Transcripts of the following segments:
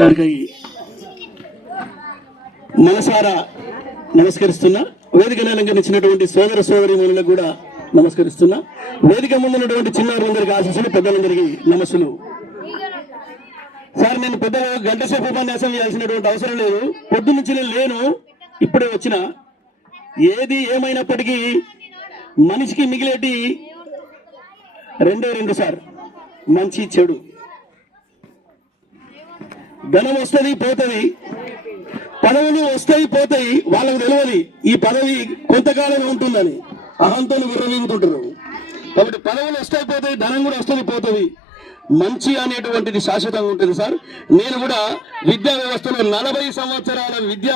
గారికి మనసారా నమస్కరిస్తున్నా. వేదిక అలంకరించినటువంటి సోదర సోదరీమణులకు కూడా నమస్కరిస్తున్నా. వేదిక ముందున్నటువంటి చిన్నారులందరికీ ఆశీస్సులు, పెద్దలందరికీ నమస్సులు. సార్, నేను పెద్ద గంట సేపు ఉపన్యాసం చేయాల్సినటువంటి అవసరం లేదు. పొద్దు నుంచి నేను లేను, ఇప్పుడే వచ్చిన. ఏది ఏమైనప్పటికీ మనిషికి మిగిలేటి రెండు సార్, మంచి చెడు. ధనం వస్తుంది పోతుంది, పదవులు వస్తాయి పోతాయి, వాళ్ళకు తెలియదు ఈ పదవి కొంతకాలం ఉంటుందని అహంతో విర్రవీగుతుంటారు. కాబట్టి పదవులు వస్తాయి పోతాయి, ధనం కూడా వస్తుంది పోతుంది. మంచి అనేటువంటిది శాశ్వతంగా ఉంటుంది సార్. నేను కూడా విద్యా వ్యవస్థలో 40 సంవత్సరాల విద్య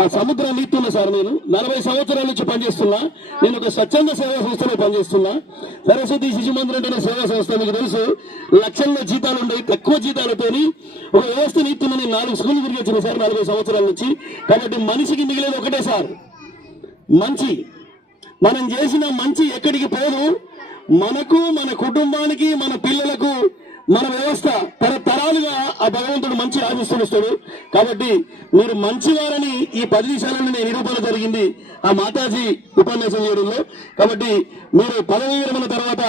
ఆ సముద్రాన్ని ఇస్తున్నా సార్. నేను 40 సంవత్సరాల నుంచి పనిచేస్తున్నా. నేను ఒక స్వచ్ఛంద సేవా సంస్థలో పనిచేస్తున్నా. సరస్వతి శిశు మందిరం అంటే సేవా సంస్థ, మీకు తెలుసు. లక్షల్లో జీతాలు ఉన్నాయి, తక్కువ జీతాలతోని ఒక వ్యవస్థను ఇస్తున్నా. నేను 4 స్కూళ్ళు తిరిగి వచ్చిన సార్ 40 సంవత్సరాల నుంచి. కాబట్టి మనిషికి మిగిలేదు ఒకటే సార్, మంచి. మనం చేసిన మంచి ఎక్కడికి పోదు. మనకు, మన కుటుంబానికి, మన పిల్లలకు, మన వ్యవస్థ తరతరాలుగా ఆ భగవంతుడు మంచి ఆశిస్తున్నాడు. కాబట్టి మీరు మంచివారని ఈ 10 నిమిషాలను నిరూపణ జరిగింది ఆ మాతాజీ ఉపన్యాసం చేయడంలో. కాబట్టి మీరు పదవి విరమణ తర్వాత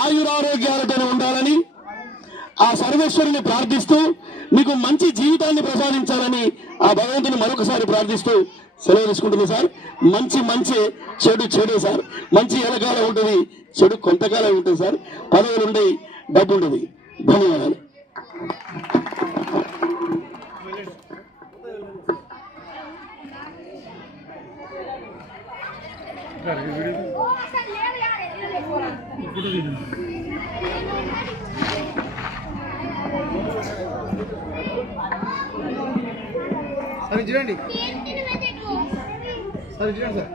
ఆయురారోగ్యాలతో ఉండాలని ఆ సర్వేశ్వరుని ప్రార్థిస్తూ మీకు మంచి జీవితాన్ని ప్రసాదించాలని ఆ భగవంతుని మరొకసారి ప్రార్థిస్తూ సెలవు తీసుకుంటుంది సార్. మంచి మంచి, చెడు చెడు సార్. మంచి ఎలకాలం ఉంటుంది, చెడు కొంతకాలం ఉంటుంది సార్. పదవులు ఉండి డబ్బు ఉంటుంది. ధన్యవాదాలు. సరే చూడండి సార్.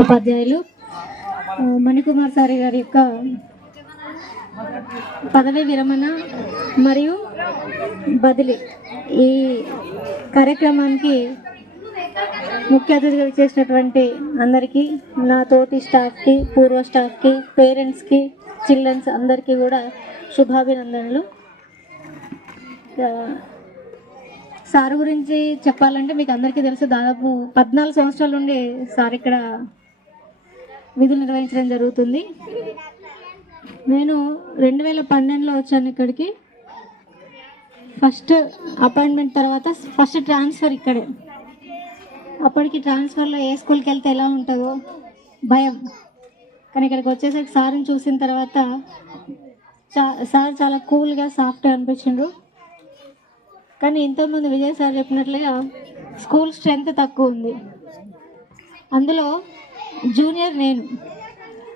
ఉపాధ్యాయులు మణికుమార్ సార్ గారి యొక్క పదవి విరమణ మరియు బదిలీ ఈ కార్యక్రమానికి ముఖ్య అతిథిగా చేసినటువంటి అందరికీ, నా తోటి స్టాఫ్కి, పూర్వ స్టాఫ్కి, పేరెంట్స్కి, చిల్డ్రన్స్ అందరికీ కూడా శుభాభినందనలు. సార్ గురించి చెప్పాలంటే మీకు అందరికీ తెలుసు. దాదాపు 14 సంవత్సరాల నుండి సార్ ఇక్కడ విధులు నిర్వహించడం జరుగుతుంది. నేను 2012లో వచ్చాను ఇక్కడికి. ఫస్ట్ అపాయింట్మెంట్ తర్వాత ఫస్ట్ ట్రాన్స్ఫర్ ఇక్కడే. అప్పటికి ట్రాన్స్ఫర్లో ఏ స్కూల్కి వెళ్తే ఎలా ఉంటుందో భయం. కానీ ఇక్కడికి వచ్చేసరికి సార్ని చూసిన తర్వాత సార్ చాలా కూల్గా, సాఫ్ట్గా అనిపించిండ్రు. కానీ ఇంతకుముందు విజయ్ సార్ చెప్పినట్లుగా స్కూల్ స్ట్రెంత్ తక్కువ ఉంది. అందులో జూనియర్ నేను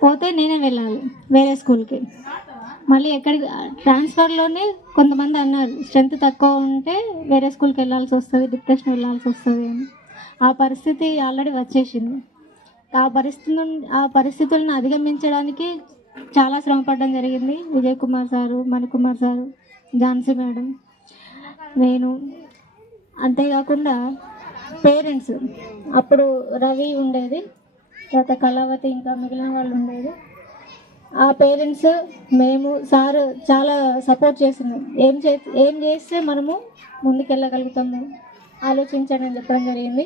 పోతే నేనే వెళ్ళాలి వేరే స్కూల్కి. మళ్ళీ ఎక్కడికి ట్రాన్స్ఫర్లోనే కొంతమంది అన్నారు స్ట్రెంత్ తక్కువ ఉంటే వేరే స్కూల్కి వెళ్ళాల్సి వస్తుంది, డిప్రెషన్ వెళ్ళాల్సి వస్తుంది అని. ఆ పరిస్థితి ఆల్రెడీ వచ్చేసింది. ఆ పరిస్థితులను అధిగమించడానికి చాలా శ్రమపడడం జరిగింది. Vijay Kumar sir, Manikumar sir, Jhansi madam, నేను. అంతేకాకుండా పేరెంట్స్, అప్పుడు రవి ఉండేది, తర్వాత కళావతి, ఇంకా మిగిలిన వాళ్ళు ఉండేది. ఆ పేరెంట్స్, మేము, సార్ చాలా సపోర్ట్ చేస్తున్నాం. ఏం చేస్తే మనము ముందుకెళ్ళగలుగుతాము ఆలోచించండి అని చెప్పడం జరిగింది.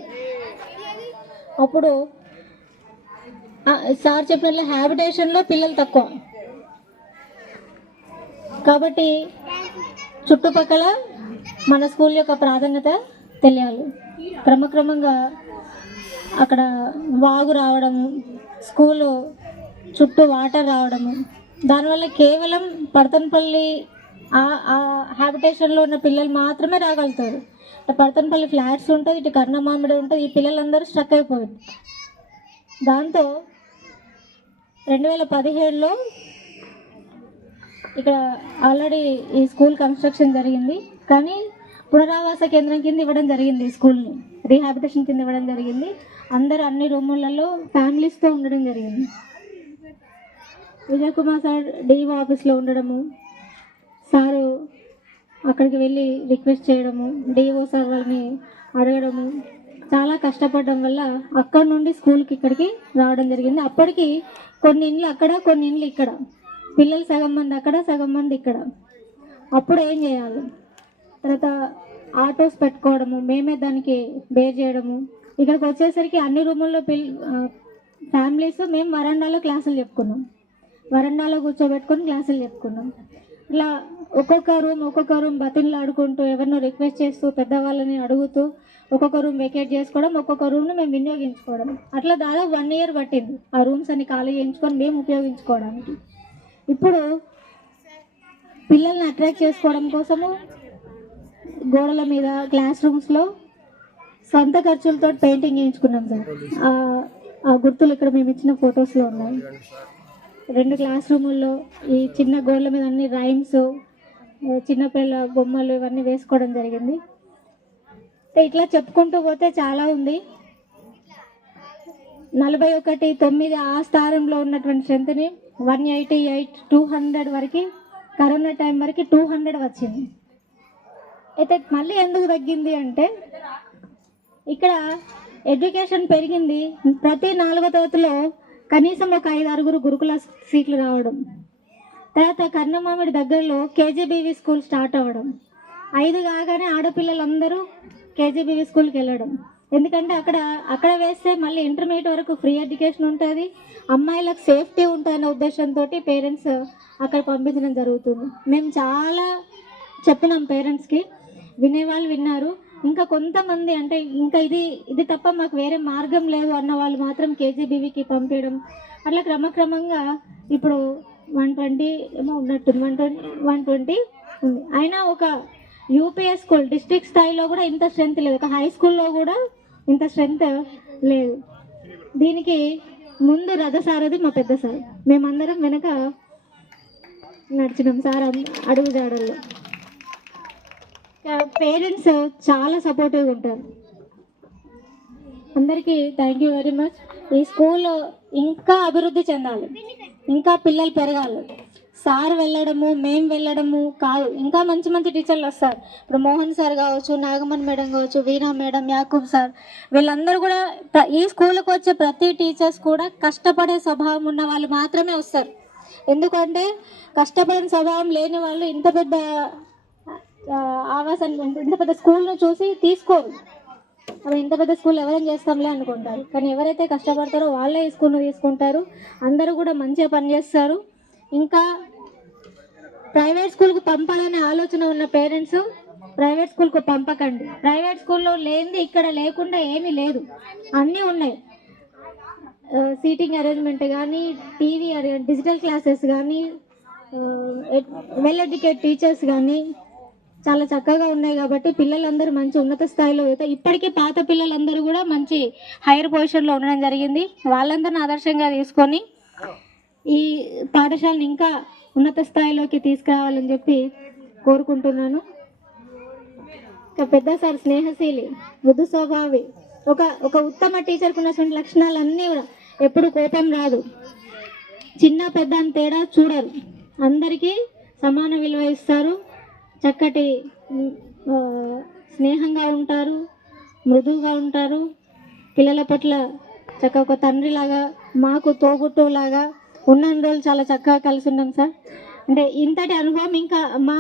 అప్పుడు సార్ చెప్పినట్లు హ్యాబిటేషన్లో పిల్లలు తక్కువ, కాబట్టి చుట్టుపక్కల మన స్కూల్ యొక్క ప్రాధాన్యత తెలియాలి. క్రమక్రమంగా అక్కడ వాగు రావడము, స్కూలు చుట్టూ వాటర్ రావడము, దానివల్ల కేవలం పడతనపల్లి ఆ హ్యాబిటేషన్లో ఉన్న పిల్లలు మాత్రమే రాగలుగుతారు. పడతనపల్లి ఫ్లాట్స్ ఉంటుంది, ఇటు కర్ణమామిడి ఉంటుంది. ఈ పిల్లలందరూ స్ట్రక్ అయిపోయారు. దాంతో 2017లో ఇక్కడ ఆల్రెడీ ఈ స్కూల్ కన్స్ట్రక్షన్ జరిగింది. కానీ పునరావాస కేంద్రం కింద ఇవ్వడం జరిగింది, స్కూల్ని రీహాబిటేషన్ కింద ఇవ్వడం జరిగింది. అందరూ అన్ని రూములలో ఫ్యామిలీస్తో ఉండడం జరిగింది. విజయ్ కుమార్ సార్ డిఓ ఆఫీస్లో ఉండడము, సారు అక్కడికి వెళ్ళి రిక్వెస్ట్ చేయడము, డిఓ సార్ వాళ్ళని అడగడము, చాలా కష్టపడడం వల్ల అక్కడ నుండి స్కూల్కి ఇక్కడికి రావడం జరిగింది. అప్పటికి కొన్ని ఇండ్లు అక్కడ, కొన్ని ఇండ్లు ఇక్కడ, పిల్లలు సగం మంది అక్కడ, సగం మంది ఇక్కడ. అప్పుడు ఏం చేయాలి? తర్వాత ఆటోస్ పెట్టుకోవడము, మేమే దానికి బేర్ చేయడము. ఇక్కడికి వచ్చేసరికి అన్ని రూముల్లో ఫ్యామిలీస్ మేము వరండాలో క్లాసులు చెప్పుకున్నాం, వరండాలో కూర్చోబెట్టుకొని క్లాసులు చెప్పుకున్నాం. ఇట్లా ఒక్కొక్క రూమ్ బతిన్లాడుకుంటూ, ఎవరినో రిక్వెస్ట్ చేస్తూ, పెద్దవాళ్ళని అడుగుతూ ఒక్కొక్క రూమ్ వెకేట్ చేసుకోవడం, ఒక్కొక్క రూమ్ను మేము వినియోగించుకోవడం. అట్లా దాదాపు 1 year పట్టింది ఆ రూమ్స్ అన్ని ఖాళీ చేయించుకొని మేము ఉపయోగించుకోవడానికి. ఇప్పుడు పిల్లల్ని అట్రాక్ట్ చేసుకోవడం కోసము గోడల మీద, క్లాస్ రూమ్స్లో సొంత ఖర్చులతో పెయింటింగ్ చేయించుకున్నాం సార్. ఆ గుర్తులు ఇక్కడ మేము ఇచ్చిన ఫొటోస్లో ఉన్నాయి. 2 క్లాస్ రూముల్లో ఈ చిన్న గోడల మీద అన్ని రైమ్స్, చిన్నపిల్లల బొమ్మలు ఇవన్నీ వేసుకోవడం జరిగింది. ఇట్లా చెప్పుకుంటూ పోతే చాలా ఉంది. 41, 9 ఆ స్థానంలో ఉన్నటువంటి స్ట్రెంత్ని 188, 200 వరకు, కరోనా టైం వరకు 200 వచ్చింది. అయితే మళ్ళీ ఎందుకు తగ్గింది అంటే ఇక్కడ ఎడ్యుకేషన్ పెరిగింది. ప్రతి 4వ తరగతిలో కనీసం ఒక 5-6 గురుకుల సీట్లు రావడం, తర్వాత కన్నమామిడి దగ్గరలో కేజీబీవీ స్కూల్ స్టార్ట్ అవ్వడం, 5 కాగానే ఆడపిల్లలందరూ కేజీబీవీ స్కూల్కి వెళ్ళడం. ఎందుకంటే అక్కడ వేస్తే మళ్ళీ ఇంటర్మీడియట్ వరకు ఫ్రీ ఎడ్యుకేషన్ ఉంటుంది, అమ్మాయిలకు సేఫ్టీ ఉంటుందనే ఉద్దేశంతో పేరెంట్స్ అక్కడ పంపించడం జరుగుతుంది. మేము చాలా చెప్పినాం పేరెంట్స్కి, వినేవాళ్ళు విన్నారు. ఇంకా కొంతమంది అంటే ఇంకా ఇది తప్ప మాకు వేరే మార్గం లేదు అన్న వాళ్ళు మాత్రం కేజీబీవీకి పంపించడం. అట్లా క్రమక్రమంగా ఇప్పుడు 120 ఏమో ఉన్నట్టుంది, 120 ఉంది. అయినా ఒక యూపీఎస్ స్కూల్ డిస్ట్రిక్ట్ స్థాయిలో కూడా ఇంత స్ట్రెంత్ లేదు, ఒక హై స్కూల్లో కూడా ఇంత స్ట్రెంత్ లేదు. దీనికి ముందు రథసారథి మా పెద్ద సార్, మేమందరం వెనక నడిచినాం సార్ అడుగుజాడల్లో. పేరెంట్స్ చాలా సపోర్టివ్గా ఉంటారు. అందరికీ థ్యాంక్ యూ వెరీ మచ్. ఈ స్కూల్ ఇంకా అభివృద్ధి చెందాలి, ఇంకా పిల్లలు పెరగాలి. సార్ వెళ్ళడము, మేము వెళ్ళడము కాదు, ఇంకా మంచి మంచి టీచర్లు వస్తారు. ఇప్పుడు మోహన్ సార్ కావచ్చు, నాగమణి మేడం కావచ్చు, వీణా మేడం, యాకూబ్ సార్, వీళ్ళందరూ కూడా ఈ స్కూల్కి వచ్చే ప్రతి టీచర్స్ కూడా కష్టపడే స్వభావం ఉన్న వాళ్ళు మాత్రమే వస్తారు. ఎందుకంటే కష్టపడిన స్వభావం లేని వాళ్ళు ఇంత పెద్ద ఆవాసాన్ని, ఇంత పెద్ద స్కూల్ను చూసి తీసుకోరు. అవి ఇంత పెద్ద స్కూల్ ఎవరైనా చేస్తాంలే అనుకుంటారు. కానీ ఎవరైతే కష్టపడతారో వాళ్ళే ఈ స్కూల్ను తీసుకుంటారు. అందరూ కూడా మంచిగా పనిచేస్తారు. ఇంకా ప్రైవేట్ స్కూల్కి పంపాలనే ఆలోచన ఉన్న పేరెంట్స్ ప్రైవేట్ స్కూల్కి పంపకండి. ప్రైవేట్ స్కూల్లో లేనిది ఇక్కడ లేకుండా ఏమీ లేదు, అన్నీ ఉన్నాయి. సీటింగ్ అరేంజ్మెంట్ కానీ, టీవీ డిజిటల్ క్లాసెస్ కానీ, వెల్ ఎడ్యుకేట్ టీచర్స్ కానీ చాలా చక్కగా ఉన్నాయి. కాబట్టి పిల్లలందరూ మంచి ఉన్నత స్థాయిలో ఇప్పటికీ పాత పిల్లలందరూ కూడా మంచి హైయర్ పొజిషన్లో ఉండడం జరిగింది. వాళ్ళందరిని ఆదర్శంగా తీసుకొని ఈ పాఠశాలను ఇంకా ఉన్నత స్థాయిలోకి తీసుకురావాలని చెప్పి కోరుకుంటున్నాను. ఇంకా పెద్ద సార్ స్నేహశీలి, మృదు స్వభావి, ఒక ఉత్తమ టీచర్కి ఉన్నటువంటి లక్షణాలన్నీ కూడా ఎప్పుడు కోపం రాదు, చిన్న పెద్ద అని తేడా చూడరు, అందరికీ సమాన విలువ ఇస్తారు, చక్కటి స్నేహంగా ఉంటారు, మృదువుగా ఉంటారు, పిల్లల పట్ల చక్కగా ఒక తండ్రిలాగా, మాకు తోబుట్టులాగా ఉన్న రోజులు చాలా చక్కగా కలిసి ఉన్నాం సార్. అంటే ఇంతటి అనుభవం ఇంకా మా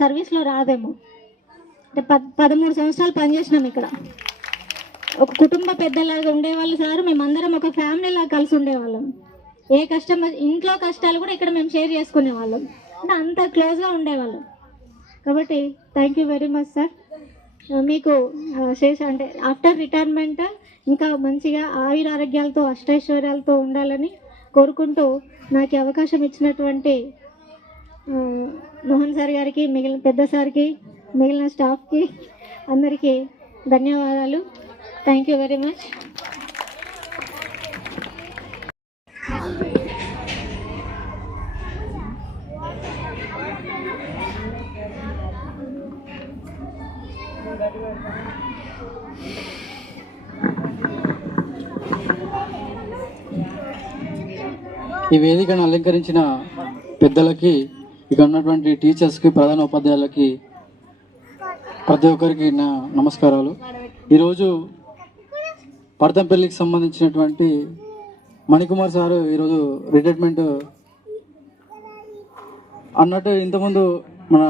సర్వీస్లో రాదేమో. అంటే 13 సంవత్సరాలు పనిచేసినాం ఇక్కడ. ఒక కుటుంబ పెద్దలాగా ఉండేవాళ్ళు సార్, మేమందరం ఒక ఫ్యామిలీలాగా కలిసి ఉండేవాళ్ళం. ఏ కష్టం, ఇంట్లో కష్టాలు కూడా ఇక్కడ మేము షేర్ చేసుకునేవాళ్ళం. అంటే అంత క్లోజ్గా ఉండేవాళ్ళం. కాబట్టి thank you very much sir. మీకు అంటే ఆఫ్టర్ రిటైర్మెంట్ ఇంకా మంచిగా ఆయురారోగ్యాలతో అష్టైశ్వర్యాలతో ఉండాలని కోరుకుంటూ నాకు అవకాశం ఇచ్చినటువంటి మోహన్ సార్ గారికి, మిగిలిన పెద్ద సార్కి, మిగిలిన స్టాఫ్కి అందరికీ ధన్యవాదాలు. Thank you very much. ఈ వేదికను అలంకరించిన పెద్దలకి, ఇక్కడ ఉన్నటువంటి టీచర్స్కి, ప్రధాన ఉపాధ్యాయులకి, ప్రతి ఒక్కరికి నా నమస్కారాలు. ఈరోజు పడతంపల్లికి సంబంధించినటువంటి మణికుమార్ సారు ఈరోజు రిటైర్మెంట్ అన్నట్టు ఇంతకుముందు మన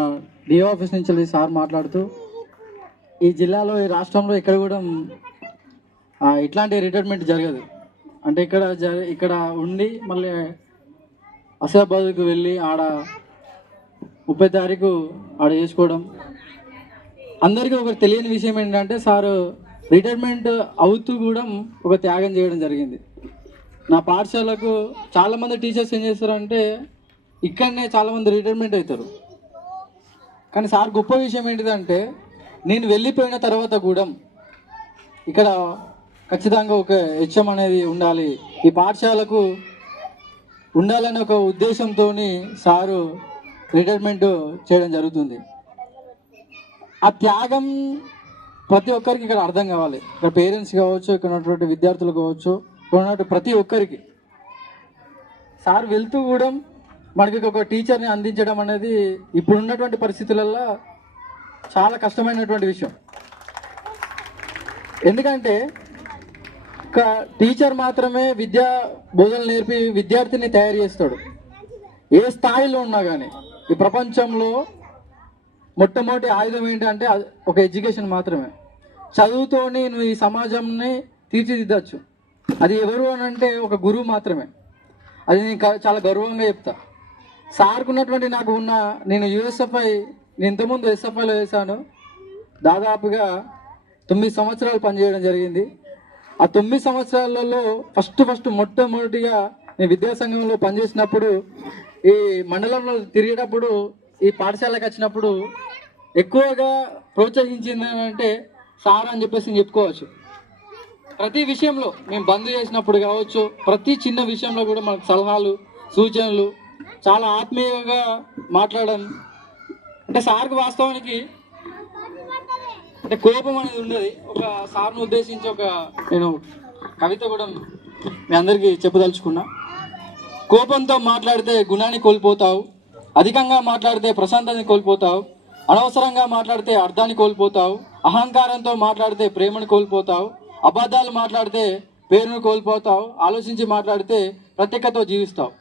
డిఓ ఆఫీస్ నుంచి వెళ్ళి సార్ మాట్లాడుతూ ఈ జిల్లాలో ఈ రాష్ట్రంలో ఇక్కడ కూడా ఇట్లాంటి రిటైర్మెంట్ జరగదు. అంటే ఇక్కడ ఉండి మళ్ళీ అసిఫాబాద్కు వెళ్ళి ఆడ 30 తారీఖు ఆడ చేసుకోవడం. అందరికీ ఒక తెలియని విషయం ఏంటంటే సారు రిటైర్మెంట్ అవుతూ కూడా ఒక త్యాగం చేయడం జరిగింది. నా పాఠశాలకు చాలామంది టీచర్స్ ఏం చేస్తారంటే ఇక్కడనే చాలామంది రిటైర్మెంట్ అవుతారు. కానీ సార్ గొప్ప విషయం ఏంటిదంటే నేను వెళ్ళిపోయిన తర్వాత కూడా ఇక్కడ ఖచ్చితంగా ఒక హెచ్ఎం అనేది ఉండాలి, ఈ పాఠశాలకు ఉండాలనే ఒక ఉద్దేశంతో సారు రిటైర్మెంట్ చేయడం జరుగుతుంది. ఆ త్యాగం ప్రతి ఒక్కరికి ఇక్కడ అర్థం కావాలి. ఇక్కడ పేరెంట్స్ కావచ్చు, ఇక్కడ ఉన్నటువంటి విద్యార్థులు కావచ్చు, ఇక్కడ ఉన్నటువంటి ప్రతి ఒక్కరికి సార్ వెళ్తూ కూడా మనకి ఒక టీచర్ని అందించడం అనేది ఇప్పుడు ఉన్నటువంటి పరిస్థితులలో చాలా కష్టమైనటువంటి విషయం. ఎందుకంటే ఒక టీచర్ మాత్రమే విద్యా బోధన నేర్పి విద్యార్థిని తయారు చేస్తాడు. ఏ స్థాయిలో ఉన్నా కానీ ఈ ప్రపంచంలో మొట్టమొదటి ఆయుధం ఏంటంటే ఒక ఎడ్యుకేషన్ మాత్రమే. చదువుతోని నువ్వు ఈ సమాజంని తీర్చిదిద్దచ్చు. అది ఎవరు అని అంటే ఒక గురువు మాత్రమే. అది నేను చాలా గర్వంగా చెప్తా. సార్కు ఉన్నటువంటి నేను యూఎస్ఎఫ్ఐ, నేను ఇంతకుముందు ఎస్ఎఫ్ఐలో చేశాను. దాదాపుగా 9 సంవత్సరాలు పనిచేయడం జరిగింది. ఆ 9 సంవత్సరాలలో ఫస్ట్ మొట్టమొదటిగా నేను విద్యాసంఘంలో పనిచేసినప్పుడు ఈ మండలంలో తిరిగేటప్పుడు ఈ పాఠశాలకు వచ్చినప్పుడు ఎక్కువగా ప్రోత్సహించింది అంటే సార్ అని చెప్పేసి నేను చెప్పుకోవచ్చు. ప్రతి విషయంలో మేము బంద్ చేసినప్పుడు కావచ్చు, ప్రతి చిన్న విషయంలో కూడా మనకు సలహాలు సూచనలు చాలా ఆత్మీయంగా మాట్లాడడం. అంటే సార్కు వాస్తవానికి అంటే కోపం అనేది ఉండదు. ఒక సార్ను ఉద్దేశించి నేను కవిత కూడా మీ అందరికీ చెప్పదలుచుకున్నా. కోపంతో మాట్లాడితే గుణాన్ని కోల్పోతావు, అధికంగా మాట్లాడితే ప్రశాంతాన్ని కోల్పోతావు, అనవసరంగా మాట్లాడితే అర్థాన్ని కోల్పోతావు, అహంకారంతో మాట్లాడితే ప్రేమను కోల్పోతావు, అబద్ధాలు మాట్లాడితే పేరును కోల్పోతావు, ఆలోచించి మాట్లాడితే ప్రత్యేకతో జీవిస్తావు.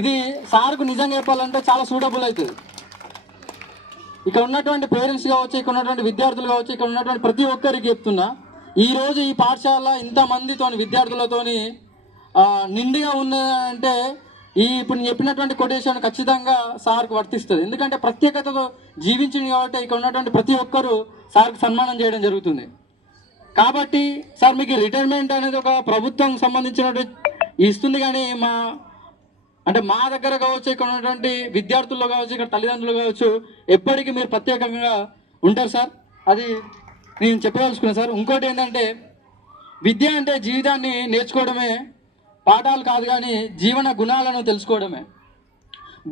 ఇది సార్కు నిజంగా చెప్పాలంటే చాలా సూటబుల్ అవుతుంది. ఇక్కడ ఉన్నటువంటి పేరెంట్స్ కావచ్చు, ఇక్కడ ఉన్నటువంటి విద్యార్థులు కావచ్చు, ఇక్కడ ఉన్నటువంటి ప్రతి ఒక్కరికి చెప్తున్నా, ఈరోజు ఈ పాఠశాల ఇంతమందితో విద్యార్థులతోని నిండుగా ఉన్నదంటే ఇప్పుడు నేను చెప్పినటువంటి కొటేషన్ ఖచ్చితంగా సార్కు వర్తిస్తుంది. ఎందుకంటే ప్రత్యేకతతో జీవించింది కాబట్టి ఇక్కడ ఉన్నటువంటి ప్రతి ఒక్కరూ సార్కు సన్మానం చేయడం జరుగుతుంది. కాబట్టి సార్ మీకు రిటైర్మెంట్ అనేది ఒక ప్రభుత్వం సంబంధించినటువంటి ఇస్తుంది. కానీ మా దగ్గర కావచ్చు, ఇక్కడ ఉన్నటువంటి విద్యార్థుల్లో కావచ్చు, ఇక్కడ తల్లిదండ్రులు కావచ్చు, ఎప్పటికీ మీరు ప్రత్యేకంగా ఉంటారు సార్. అది నేను చెప్పదలుచుకున్నాను సార్. ఇంకోటి ఏంటంటే విద్య అంటే జీవితాన్ని నేర్చుకోవడమే, పాఠాలు కాదు కానీ జీవన గుణాలను తెలుసుకోవడమే.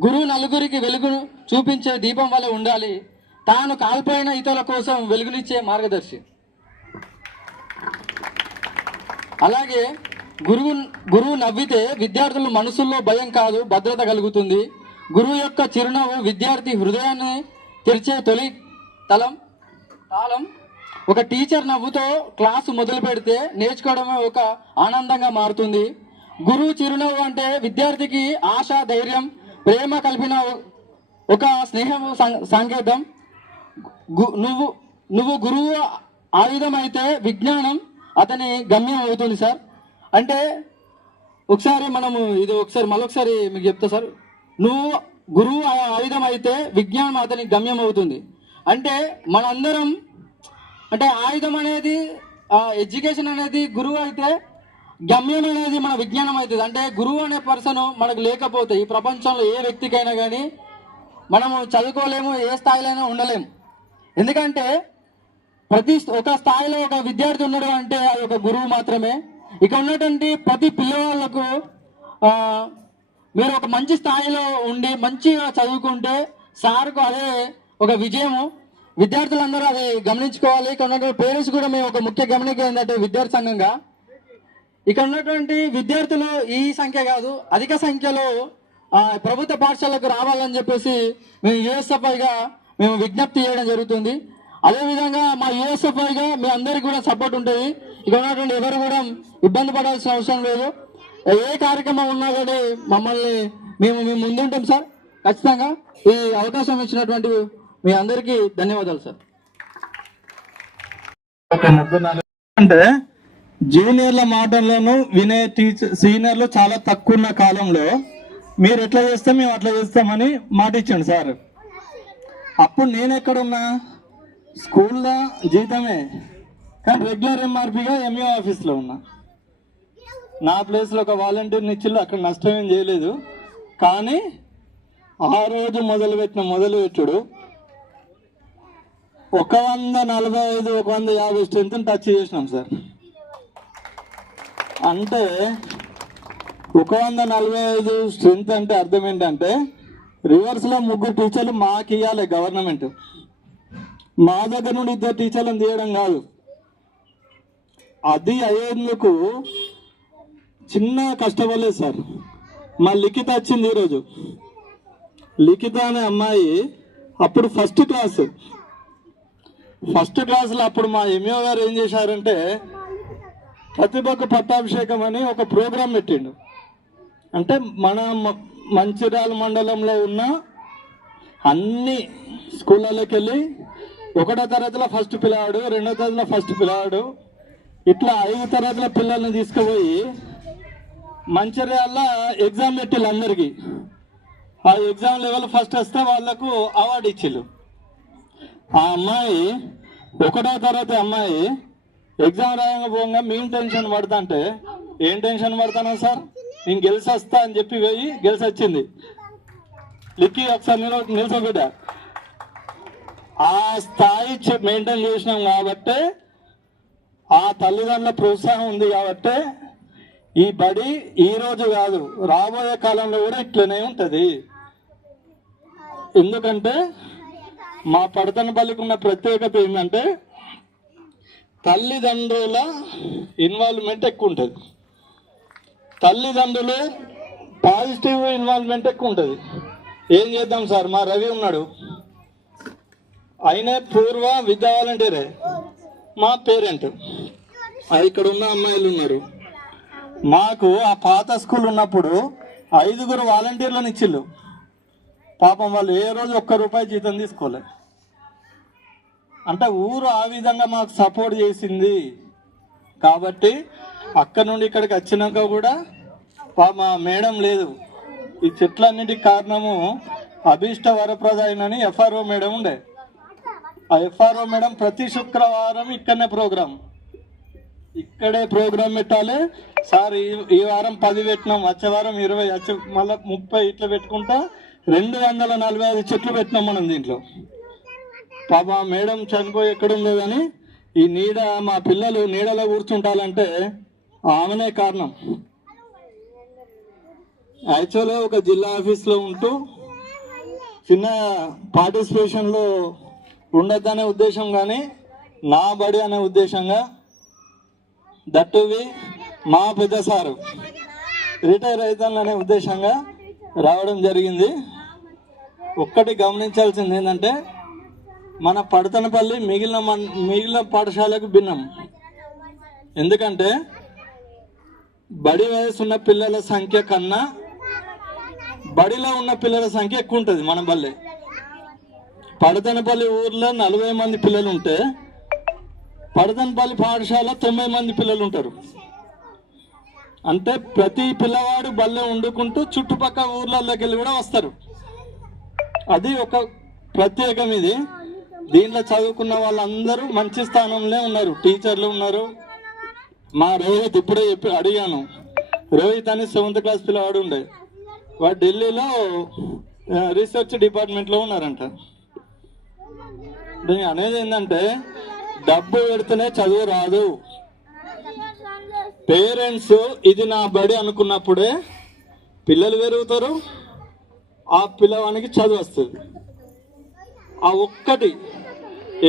గురువు నలుగురికి వెలుగును చూపించే దీపం వల్ల ఉండాలి, తాను కాల్పోయిన ఇతరుల కోసం వెలుగునిచ్చే మార్గదర్శి. అలాగే గురువు నవ్వితే విద్యార్థుల మనసుల్లో భయం కాదు భద్రత కలుగుతుంది. గురువు యొక్క చిరునవ్వు విద్యార్థి హృదయాన్ని తెరిచే తొలి తాళం. ఒక టీచర్ నవ్వుతో క్లాసు మొదలు పెడితే నేర్చుకోవడమే ఒక ఆనందంగా మారుతుంది. గురువు చిరునవ్వు అంటే విద్యార్థికి ఆశ, ధైర్యం, ప్రేమ కలిపిన ఒక స్నేహం సంకేతం. నువ్వు గురువు ఆయుధం అయితే విజ్ఞానం అతని గమ్యం అవుతుంది సార్. అంటే ఒకసారి మళ్ళొకసారి మీకు చెప్తా సార్. నువ్వు గురువు ఆయుధం అయితే విజ్ఞానం అతని గమ్యం అవుతుంది. అంటే మనందరం అంటే ఆయుధం అనేది ఎడ్యుకేషన్ అనేది గురువు అయితే గమ్యం అనేది మన విజ్ఞానం అవుతుంది. అంటే గురువు అనే పర్సన్ మనకు లేకపోతే ఈ ప్రపంచంలో ఏ వ్యక్తికైనా కానీ మనము చదువుకోలేము, ఏ స్థాయిలో ఉండలేము. ఎందుకంటే ఒక స్థాయిలో ఒక విద్యార్థి ఉన్నాడు అంటే అది ఒక గురువు మాత్రమే. ఇక ఉన్నటువంటి ప్రతి పిల్లవాళ్ళకు మీరు ఒక మంచి స్థాయిలో ఉండి మంచిగా చదువుకుంటే సార్కు అదే ఒక విజయము. విద్యార్థులందరూ అది గమనించుకోవాలి. ఇక్కడ ఉన్నటువంటి పేరెంట్స్ కూడా మేము ఒక ముఖ్య గమనిక ఏంటంటే విద్యార్థి సంఘంగా ఇక్కడ ఉన్నటువంటి విద్యార్థులు ఈ సంఖ్య కాదు, అధిక సంఖ్యలో ప్రభుత్వ పాఠశాలకు రావాలని చెప్పేసి మేము యూఎస్ఎఫ్ఐగా మేము విజ్ఞప్తి చేయడం జరుగుతుంది. అదేవిధంగా మా యూఎస్ఎఫ్ఐగా మీ అందరికీ కూడా సపోర్ట్ ఉంటుంది. ఇక్కడ ఉన్నటువంటి ఎవరు కూడా ఇబ్బంది పడాల్సిన అవసరం లేదు. ఏ కార్యక్రమం ఉన్నా కానీ మమ్మల్ని మేము ముందుంటాం సార్. ఖచ్చితంగా ఈ అవకాశం ఇచ్చినటువంటి మీ అందరికీ ధన్యవాదాలు సార్. అంటే జూనియర్ల మాటల్లోనూ వినే సీనియర్లు చాలా తక్కువ ఉన్న కాలంలో మీరు ఎట్లా చేస్తే మేము అట్లా చేస్తామని మాట ఇచ్చాను సార్. అప్పుడు నేను ఎక్కడున్నా స్కూల్లో జీతమే, కానీ రెగ్యులర్ ఎంఆర్పీగా ఎంఈఓ ఆఫీస్లో ఉన్నా. నా ప్లేస్లో ఒక వాలంటీర్ని ఇచ్చిళ్ళు, అక్కడ నష్టం ఏం చేయలేదు. కానీ ఆ రోజు మొదలుపెట్టుడు 145 150 స్ట్రెంత్ టచ్ చేసినాం సార్. అంటే 145 స్ట్రెంత్ అంటే అర్థం ఏంటంటే రివర్స్లో 3 టీచర్లు మాకు ఇవ్వాలి గవర్నమెంట్, మా దగ్గర నుండి 2 టీచర్లను తీయడం కాదు. అది అయ్యేందుకు చిన్న కష్టపడలేదు సార్. మా లిఖిత వచ్చింది ఈరోజు. లిఖిత అనే అమ్మాయి అప్పుడు ఫస్ట్ క్లాస్లో అప్పుడు మా ఎంఈఓ గారు ఏం చేశారంటే ప్రతిభకు పట్టాభిషేకం అని ఒక ప్రోగ్రాం పెట్టిండు. అంటే మన మంచిర్యాల మండలంలో ఉన్న అన్ని స్కూళ్ళలోకి వెళ్ళి 1వ తరగతిలో ఫస్ట్ పిల్లవాడు, 2వ తరగతిలో ఫస్ట్ పిల్లవాడు, ఇట్లా 5 తరగతుల పిల్లల్ని తీసుకుపోయి మంచిర్యాలలో ఎగ్జామ్ పెట్టిళ్ళు అందరికీ. ఆ ఎగ్జామ్ లెవెల్ ఫస్ట్ వస్తే వాళ్లకు అవార్డు ఇచ్చిళ్ళు. ఆ అమ్మాయి 1వ తరగతి అమ్మాయి ఎగ్జామ్ రాయంగా పోగా మేము టెన్షన్ పడతా అంటే, ఏం టెన్షన్ పడతానా సార్, నేను గెలిచి వస్తా అని చెప్పి పోయి గెలిచి వచ్చింది. లిక్కి ఒకసారి నిలసబెట్టా. ఆ స్థాయి మెయింటైన్ చేసినాం కాబట్టి, ఆ తల్లిదండ్రుల ప్రోత్సాహం ఉంది కాబట్టి ఈ బడి ఈ రోజు కాదు రాబోయే కాలంలో కూడా ఇట్లనే ఉంటుంది. ఎందుకంటే మా పడతనపల్లికి ఉన్న ప్రత్యేకత ఏంటంటే తల్లిదండ్రుల ఇన్వాల్వ్మెంట్ ఎక్కువ ఉంటుంది. తల్లిదండ్రులు పాజిటివ్ ఇన్వాల్వ్మెంట్ ఎక్కువ ఉంటుంది. ఏం చేద్దాం సార్, మా రవి ఉన్నాడు, ఆయనే పూర్వ విద్యా వాలంటీరే, మా పేరెంట్, ఇక్కడ ఉన్న అమ్మాయిలు ఉన్నారు. మాకు ఆ పాత స్కూల్ ఉన్నప్పుడు 5 వాలంటీర్లను ఇచ్చిళ్ళు. పాపం వాళ్ళు ఏ రోజు 1 రూపాయి జీతం తీసుకోలేదు. అంటే ఊరు ఆ విధంగా మాకు సపోర్ట్ చేసింది కాబట్టి అక్కడ నుండి ఇక్కడికి వచ్చినాక కూడా మా మేడం లేదు. ఈ చెట్లన్నిటికి కారణము అభీష్ట వరప్రదాయనని FRO మేడం ఉండే. ఆ FRO మేడం ప్రతి శుక్రవారం ఇక్కడనే ఇక్కడే ప్రోగ్రాం పెట్టాలి సార్. ఈ వారం 10 పెట్టినాం, వచ్చే వారం 20, మళ్ళీ 30 ఇట్లా పెట్టుకుంటా 245 చెట్లు పెట్టినాం మనం దీంట్లో. పాప మేడం చనిపోయి ఎక్కడుందో కానీ ఈ నీడ, మా పిల్లలు నీడలో కూర్చుంటాలంటే ఆమెనే కారణం. యాక్చువల్గా ఒక జిల్లా ఆఫీస్లో ఉంటూ చిన్న పార్టిసిపేషన్లో ఉండొద్దనే ఉద్దేశం, కానీ నా బడి అనే ఉద్దేశంగా దట్టువి మా పెద్ద సారు రిటైర్ అవుతాననే ఉద్దేశంగా రావడం జరిగింది. ఒక్కటి గమనించాల్సింది ఏంటంటే మన పడతనపల్లి మిగిలిన పాఠశాలకు భిన్నం. ఎందుకంటే బడి వయసు ఉన్న పిల్లల సంఖ్య కన్నా బడిలో ఉన్న పిల్లల సంఖ్య ఎక్కువ ఉంటుంది మన బల్లే. పడతనపల్లి ఊర్లో 40 మంది పిల్లలు ఉంటే పడతనపల్లి పాఠశాల 90 మంది పిల్లలు ఉంటారు. అంటే ప్రతి పిల్లవాడు బల్లె వండుకుంటూ చుట్టుపక్కల ఊర్లలోకి వెళ్ళి కూడా వస్తారు. అది ఒక ప్రత్యేకం. ఇది దీంట్లో చదువుకున్న వాళ్ళందరూ మంచి స్థానంలో ఉన్నారు, టీచర్లు ఉన్నారు. మా రోహిత్ ఇప్పుడే అడిగాను, రోహిత్ అని 7th క్లాస్ పిల్లవాడు ఉండే, వాడు ఢిల్లీలో రీసెర్చ్ డిపార్ట్మెంట్లో ఉన్నారంట. దీని అనేది ఏంటంటే డబ్బు పెడితేనే చదువు రాదు. పేరెంట్స్ ఇది నా బడి అనుకున్నప్పుడే పిల్లలు పెరుగుతారు, ఆ పిల్లవానికి చదువు వస్తుంది. ఆ ఒక్కటి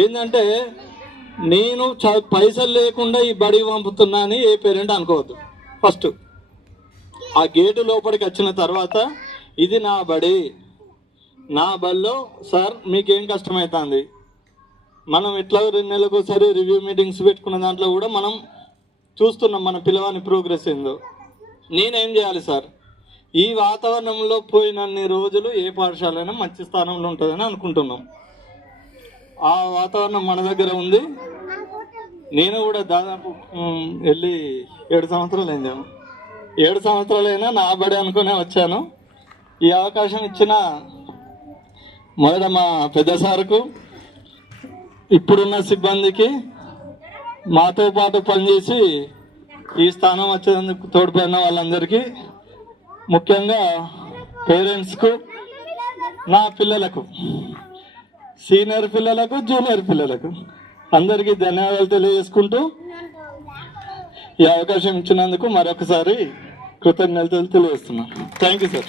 ఏంటంటే నేను పైసలు లేకుండా ఈ బడికి పంపుతున్నా అని ఏ పేరెంట్ అనుకోవద్దు. ఫస్ట్ ఆ గేటు లోపలికి వచ్చిన తర్వాత ఇది నా బడి, నా బడిలో సార్ మీకేం కష్టమవుతుంది, మనం ఎట్లా 2 నెలలకు ఒకసారి రివ్యూ మీటింగ్స్ పెట్టుకున్న దాంట్లో కూడా మనం చూస్తున్నాం మన పిల్లవాని ప్రోగ్రెస్ ఏందో. నేనేం చేయాలి సార్? ఈ వాతావరణంలో పోయినన్ని రోజులు ఏ పాఠశాలైనా మంచి స్థానంలో ఉంటుందని అనుకుంటున్నాం. ఆ వాతావరణం మన దగ్గర ఉంది. నేను కూడా దాదాపు వెళ్ళి 7 సంవత్సరాలు అయిందేమో. 7 సంవత్సరాలైనా నా బడి అనుకునే వచ్చాను. ఈ అవకాశం ఇచ్చిన మొదట మా పెద్ద సార్కు, ఇప్పుడున్న సిబ్బందికి, మాతో పాటు పనిచేసి ఈ స్థానం వచ్చేందుకు తోడ్పడిన వాళ్ళందరికీ, ముఖ్యంగా పేరెంట్స్కు, నా పిల్లలకు, సీనియర్ పిల్లలకు, జూనియర్ పిల్లలకు అందరికీ ధన్యవాదాలు తెలియజేసుకుంటూ ఈ అవకాశం ఇచ్చినందుకు మరొకసారి కృతజ్ఞతలు తెలియజేస్తున్నాను. Thank you sir.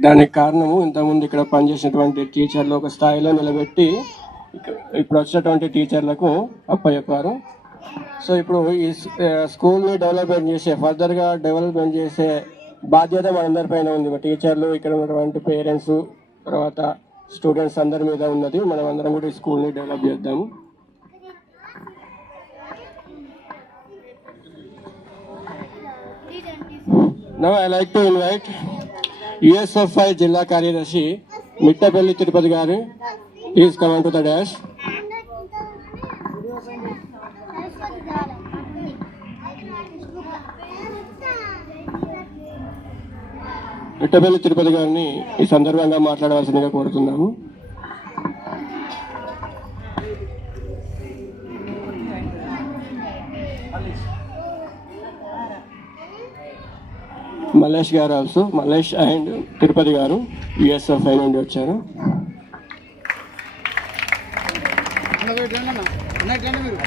దానికి కారణము ఇంతకుముందు ఇక్కడ పనిచేసినటువంటి టీచర్లు ఒక స్థాయిలో నిలబెట్టి ఇప్పుడు వచ్చినటువంటి టీచర్లకు అప్పచెప్పారు. సో ఇప్పుడు ఈ స్కూల్ని డెవలప్మెంట్ చేసే, ఫర్దర్గా డెవలప్మెంట్ చేసే బాధ్యత మనందరిపైన ఉంది. టీచర్లు, ఇక్కడ ఉన్నటువంటి పేరెంట్స్, తర్వాత స్టూడెంట్స్ అందరి మీద ఉన్నది. మనం అందరం కూడా ఈ స్కూల్ని డెవలప్ చేద్దాము. Now I like to invite USFI జిల్లా కార్యదర్శి మిట్టపల్లి తిరుపతి గారు. Please come on to the dash. Mittapalli Tirupati గారిని ఈ సందర్భంగా మాట్లాడవలసిందిగా కోరుతున్నాము. మల్లేష్ గారు ఆల్సో, మల్లేష్ అండ్ తిరుపతి గారు USFI నుండి వచ్చారు. మీరు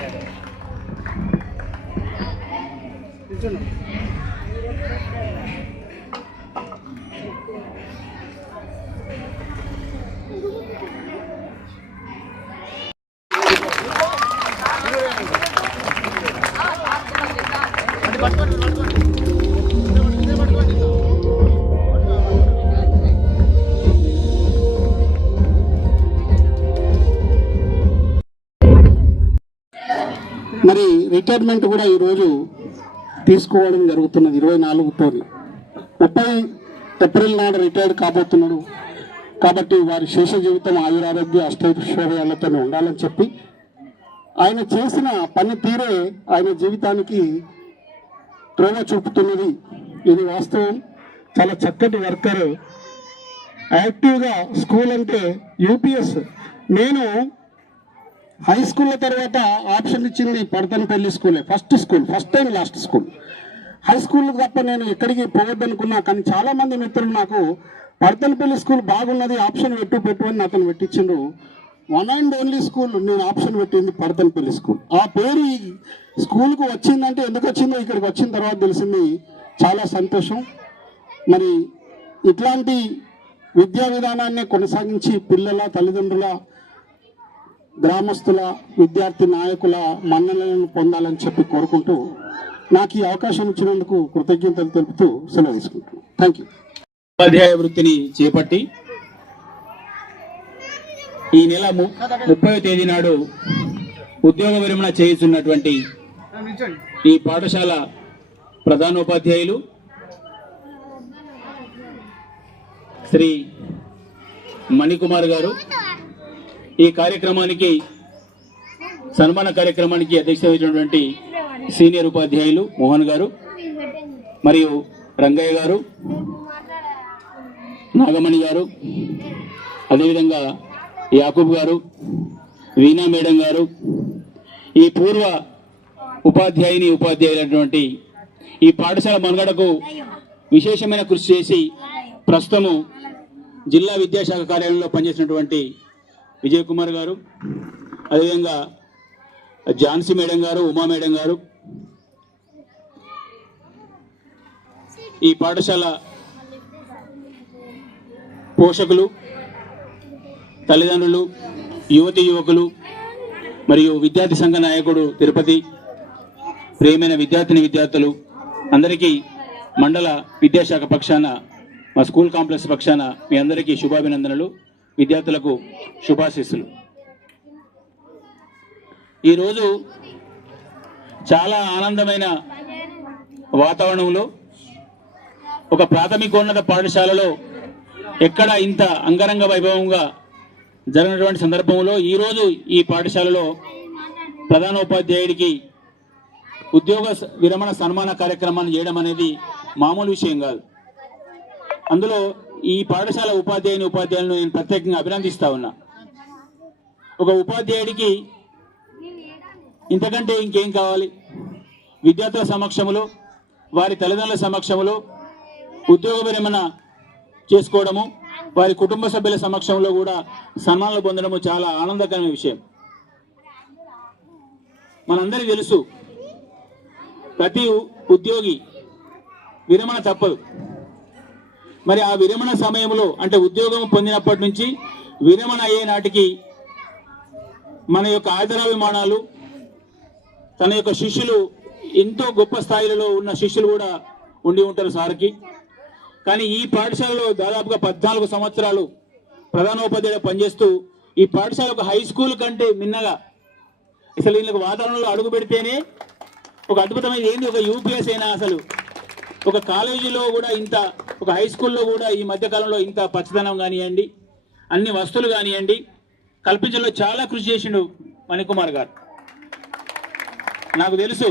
మరి రిటైర్మెంట్ కూడా ఈరోజు తీసుకోవడం జరుగుతున్నది. 24తో 30 ఏప్రిల్ నాడు రిటైర్డ్ కాబోతున్నాడు. కాబట్టి వారి శేష జీవితం ఆయురారోగ్య అష్టైశ్వర్యాలతో ఉండాలని చెప్పి ఆయన చేసిన పని తీరే ఆయన జీవితానికి త్రోవ చూపుతున్నది. ఇది వాస్తవం. చాలా చక్కటి వర్కర్, యాక్టివ్గా స్కూల్ అంటే UPS. నేను హై స్కూల్ తర్వాత ఆప్షన్ ఇచ్చింది పడతనపల్లి స్కూలే. First time last school. High school తప్ప నేను ఎక్కడికి పోవద్దనుకున్నా. కానీ చాలామంది మిత్రులు నాకు పడతనపల్లి స్కూల్ బాగున్నది, ఆప్షన్ పెట్టు అని అతను పెట్టించిండు. వన్ అండ్ ఓన్లీ స్కూల్ నేను ఆప్షన్ పెట్టింది పడతనపల్లి స్కూల్. ఆ పేరు ఈ స్కూల్కు వచ్చిందంటే ఎందుకు వచ్చిందో ఇక్కడికి వచ్చిన తర్వాత తెలిసింది. చాలా సంతోషం. మరి ఇట్లాంటి విద్యా విధానాన్ని కొనసాగించి పిల్లల, తల్లిదండ్రుల, గ్రామస్తుల, విద్యార్థి నాయకుల మన్ననలను పొందాలని చెప్పి కోరుకుంటూ నాకు ఈ అవకాశం ఇచ్చినందుకు కృతజ్ఞతలు తెలుపుతూ సెలవు తీసుకుంటున్నాను. Thank you. ఉపాధ్యాయ వృత్తిని చేపట్టి ఈ నెల 30వ తేదీ నాడు ఉద్యోగ విరమణ చేస్తున్నటువంటి ఈ పాఠశాల ప్రధానోపాధ్యాయులు శ్రీ మణికుమార్ గారు ఈ కార్యక్రమానికి, సన్మాన కార్యక్రమానికి అధ్యక్షత వహించినటువంటి సీనియర్ ఉపాధ్యాయులు మోహన్ గారు, మరియు రంగయ్య గారు, నాగమణి గారు, అదేవిధంగా యాకూబ్ గారు, వీణా మేడం గారు, ఈ పూర్వ ఉపాధ్యాయులైనటువంటి ఈ పాఠశాల మనుగడకు విశేషమైన కృషి చేసి ప్రస్తుతము జిల్లా విద్యాశాఖ కార్యాలయంలో పనిచేసినటువంటి విజయ్ కుమార్ గారు, అదేవిధంగా ఝాన్సీ మేడం గారు, ఉమా మేడం గారు, ఈ పాఠశాల పోషకులు, తల్లిదండ్రులు, యువతి యువకులు మరియు విద్యార్థి సంఘ నాయకుడు తిరుపతి, ప్రియమైన విద్యార్థులు అందరికీ మండల విద్యాశాఖ పక్షాన, మా స్కూల్ కాంప్లెక్స్ పక్షాన మీ అందరికీ శుభాభినందనలు, విద్యార్థులకు శుభాశీస్సులు. ఈరోజు చాలా ఆనందమైన వాతావరణంలో ఒక ప్రాథమికోన్నత పాఠశాలలో ఎక్కడ ఇంత అంగరంగ వైభవంగా జరిగినటువంటి సందర్భంలో ఈరోజు ఈ పాఠశాలలో ప్రధానోపాధ్యాయుడికి ఉద్యోగ విరమణ సన్మాన కార్యక్రమాన్ని చేయడం అనేది మామూలు విషయం కాదు. అందులో ఈ పాఠశాల ఉపాధ్యాయులను నేను ప్రత్యేకంగా అభినందిస్తా ఉన్నా. ఒక ఉపాధ్యాయుడికి ఇంతకంటే ఇంకేం కావాలి? విద్యార్థుల సమక్షంలో, వారి తల్లిదండ్రుల సమక్షంలో ఉద్యోగ విరమణ చేసుకోవడము, వారి కుటుంబ సభ్యుల సమక్షంలో కూడా సన్మానాలు పొందడము చాలా ఆనందకరమైన విషయం. మనందరికీ తెలుసు, ప్రతి ఉద్యోగి విరమణ తప్పదు. మరి ఆ విరమణ సమయంలో అంటే ఉద్యోగం పొందినప్పటి నుంచి విరమణ అయ్యే నాటికి మన యొక్క ఆదరాభిమానాలు, తన యొక్క శిష్యులు, ఎంతో గొప్ప స్థాయిలో ఉన్న శిష్యులు కూడా ఉండి ఉంటారు సార్కి. కానీ ఈ పాఠశాలలో దాదాపుగా 14 సంవత్సరాలు ప్రధానోపాధ్యాయుడు పనిచేస్తూ ఈ పాఠశాల ఒక హై స్కూల్ కంటే మిన్నగా అసలు వీళ్ళకి వాతావరణంలో అడుగు పెడితేనే ఒక అద్భుతమైన ఏంది, ఒక యూపీఎస్ అయినా అసలు ఒక కాలేజీలో కూడా ఇంత, ఒక హై స్కూల్లో కూడా ఈ మధ్యకాలంలో ఇంత పచ్చదనం కానివ్వండి, అన్ని వస్తువులు కానివ్వండి కల్పించడంలో చాలా కృషి చేసిండు మణికుమార్ గారు. నాకు తెలుసు,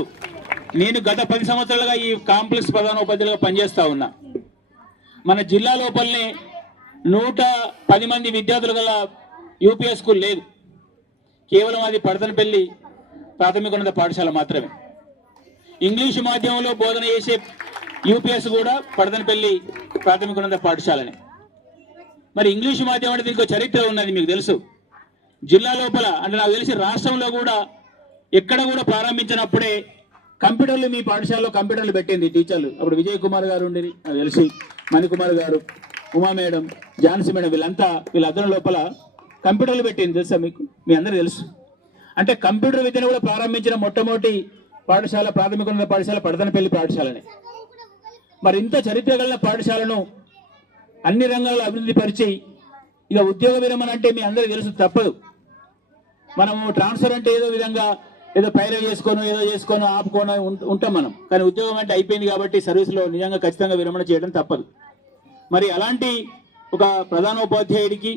నేను గత 10 సంవత్సరాలుగా ఈ కాంప్లెక్స్ ప్రధానోపాధ్యాయులుగా పనిచేస్తా ఉన్నా. మన జిల్లా లోపలనే 110 మంది విద్యార్థులు గల యూపీఎస్ స్కూల్ లేదు. కేవలం అది పడతనపల్లి ప్రాథమికోన్నత పాఠశాల మాత్రమే. ఇంగ్లీషు మాధ్యమంలో బోధన చేసే యూపీఎస్ కూడా పడతనపల్లి ప్రాథమికోన్నత పాఠశాలనే. మరి ఇంగ్లీషు మాధ్యమం అంటే దీనికి చరిత్ర ఉన్నది, మీకు తెలుసు. జిల్లా లోపల అంటే నాకు తెలిసి రాష్ట్రంలో కూడా ఎక్కడ కూడా ప్రారంభించినప్పుడే కంప్యూటర్లు, మీ పాఠశాలలో కంప్యూటర్లు పెట్టింది టీచర్లు. అప్పుడు విజయ్ కుమార్ గారు ఉండేది, నాకు తెలిసి మణికుమార్ గారు, ఉమా మేడం, ఝాన్సీ మేడం, వీళ్ళందరి లోపల కంప్యూటర్లు పెట్టింది తెలుసా మీకు? మీ అందరూ తెలుసు. అంటే కంప్యూటర్ విద్యను కూడా ప్రారంభించిన మొట్టమొదటి పాఠశాల ప్రాథమికోన్నత పాఠశాల పడతనపల్లి పాఠశాలనే. మరి ఇంత చరిత్ర కలిగిన పాఠశాలను అన్ని రంగాల్లో అభివృద్ధి పరిచి ఇక ఉద్యోగ విరమణ అంటే మీ అందరికీ తెలుసు, తప్పదు. మనము ట్రాన్స్ఫర్ అంటే ఏదో విధంగా ఏదో పైరవ చేసుకోను ఆపుకోను ఉంటాం మనం. కానీ ఉద్యోగం అంటే అయిపోయింది కాబట్టి సర్వీస్లో నిజంగా ఖచ్చితంగా విరమణ చేయడం తప్పదు. మరి అలాంటి ఒక ప్రధానోపాధ్యాయుడికి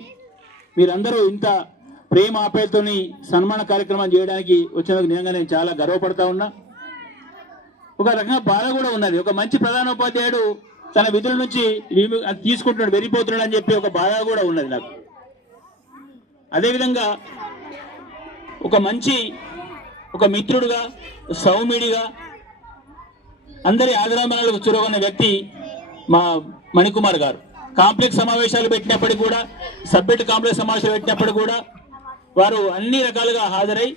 మీరందరూ ఇంత ప్రేమ ఆప్యాయతోని సన్మాన కార్యక్రమం చేయడానికి వచ్చినందుకు నిజంగా నేను చాలా గర్వపడతా ఉన్నా. ఒక రకంగా బాధ కూడా ఉన్నది. ఒక మంచి ప్రధానోపాధ్యాయుడు తన విధుల నుంచి తీసుకుంటున్నాడు, వెళ్ళిపోతున్నాడు అని చెప్పి ఒక బాధ కూడా ఉన్నది నాకు. అదేవిధంగా ఒక మిత్రుడుగా, సౌమ్యుడిగా, అందరి ఆదరాభిమానాలకు చురుకున్న వ్యక్తి మా మణికుమార్ గారు. కాంప్లెక్స్ సమావేశాలు పెట్టినప్పటికీ కూడా, సబ్జెక్ట్ కాంప్లెక్స్ సమావేశాలు పెట్టినప్పుడు కూడా వారు అన్ని రకాలుగా హాజరై,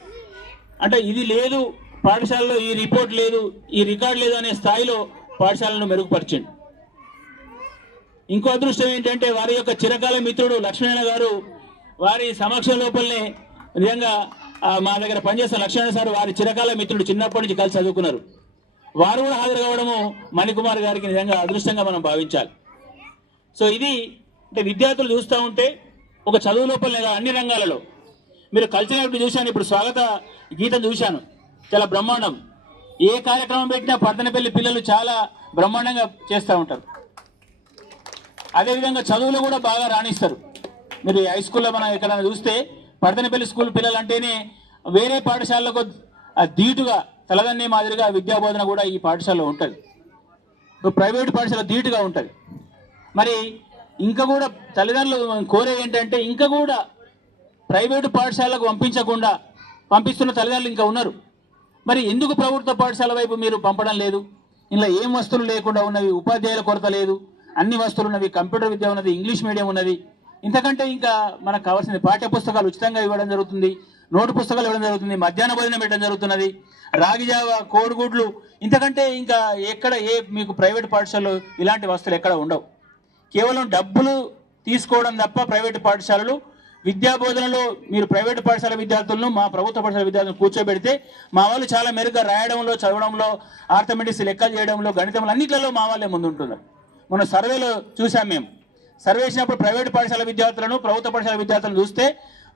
అంటే ఇది లేదు పాఠశాలలో, ఈ రిపోర్ట్ లేదు, ఈ రికార్డు లేదు అనే స్థాయిలో పాఠశాలను మెరుగుపరిచింది. ఇంకో అదృష్టం ఏంటంటే వారి యొక్క చిరకాల మిత్రుడు లక్ష్మీనారాయణ గారు, వారి సమక్షం లోపలనే నిజంగా మా దగ్గర పనిచేస్తున్న లక్ష్మీనారాయణ సార్ వారి చిరకాల మిత్రుడు, చిన్నప్పటి నుంచి కలిసి చదువుకున్నారు. వారు కూడా హాజరు కావడము మణికుమార్ గారికి నిజంగా అదృష్టంగా మనం భావించాలి. సో ఇది అంటే విద్యార్థులు చూస్తూ ఉంటే ఒక చదువు లోపలనే అన్ని రంగాలలో మీరు కల్చరల్ యాక్టివిటీ చూశాను, ఇప్పుడు స్వాగత గీతం చూశాను, చాలా బ్రహ్మాండం. ఏ కార్యక్రమం పెట్టినా పడతనపల్లి పిల్లలు చాలా బ్రహ్మాండంగా చేస్తూ ఉంటారు. అదేవిధంగా చదువులో కూడా బాగా రాణిస్తారు. మీరు హై స్కూల్లో మనం ఎక్కడైనా చూస్తే పడతనపల్లి స్కూల్ పిల్లలు అంటేనే వేరే పాఠశాలకు ధీటుగా తలదన్నే మాదిరిగా విద్యాబోధన కూడా ఈ పాఠశాలలో ఉంటుంది. ప్రైవేటు పాఠశాల ధీటుగా ఉంటుంది. మరి ఇంకా కూడా తల్లిదండ్రులు కోరే ఏంటంటే ఇంకా కూడా ప్రైవేటు పాఠశాలకు పంపిస్తున్న తల్లిదండ్రులు ఇంకా ఉన్నారు. మరి ఎందుకు ప్రభుత్వ పాఠశాల వైపు మీరు పంపడం లేదు? ఇలా ఏం వస్తువులు లేకుండా ఉన్నవి, ఉపాధ్యాయుల కొరత లేదు, అన్ని వస్తువులు ఉన్నవి, కంప్యూటర్ విద్య ఉన్నది, ఇంగ్లీష్ మీడియం ఉన్నది. ఇంతకంటే ఇంకా మనకు కావాల్సింది పాఠ్య పుస్తకాలు ఉచితంగా ఇవ్వడం జరుగుతుంది, నోటు పుస్తకాలు ఇవ్వడం జరుగుతుంది, మధ్యాహ్న భోజనం పెట్టడం జరుగుతున్నది, రాగిజావ, కోడిగుడ్లు. ఇంతకంటే ఇంకా ఎక్కడ మీకు ప్రైవేట్ పాఠశాలలో ఇలాంటి వస్తువులు ఎక్కడ ఉండవు. కేవలం డబ్బులు తీసుకోవడం తప్ప ప్రైవేటు పాఠశాలలు విద్యాబోధనలో మీరు ప్రైవేటు పాఠశాల విద్యార్థులను మా ప్రభుత్వ పాఠశాల విద్యార్థులను కూర్చోబెడితే మా వాళ్ళు చాలా మెరుగ్గా రాయడంలో, చదవడంలో, ఆర్థమెటిక్స్ లెక్కలు చేయడంలో, గణితంలో అన్నింటిలో మా వాళ్ళే ముందుంటున్నారు. మన సర్వేలో చూసాం. మేము సర్వే చేసినప్పుడు ప్రైవేటు పాఠశాల విద్యార్థులను, ప్రభుత్వ పాఠశాల విద్యార్థులను చూస్తే